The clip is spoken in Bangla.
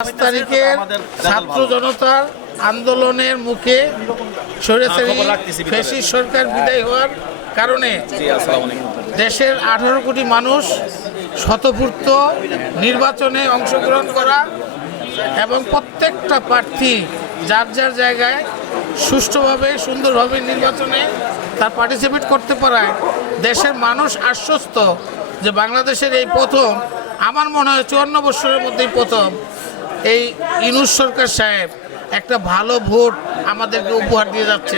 5 তারিখের ছাত্র জনতার আন্দোলনের মুখে স্বৈরাচারী ফ্যাসিস্ট সরকার বিদায় হওয়ার কারণে দেশের 18 কোটি মানুষ স্বতঃস্ফূর্ত নির্বাচনে অংশগ্রহণ করা এবং প্রত্যেকটা প্রার্থী যার যার জায়গায় সুষ্ঠুভাবে সুন্দরভাবে নির্বাচনে তার পার্টিসিপেট করতে পারায় দেশের মানুষ আশ্বস্ত যে বাংলাদেশের এই প্রথম, আমার মনে হয় 54 বছরের মধ্যেই প্রথম এই ইউনূস সরকার সাহেব একটা ভালো ভোট আমাদেরকে উপহার দিয়ে যাচ্ছে।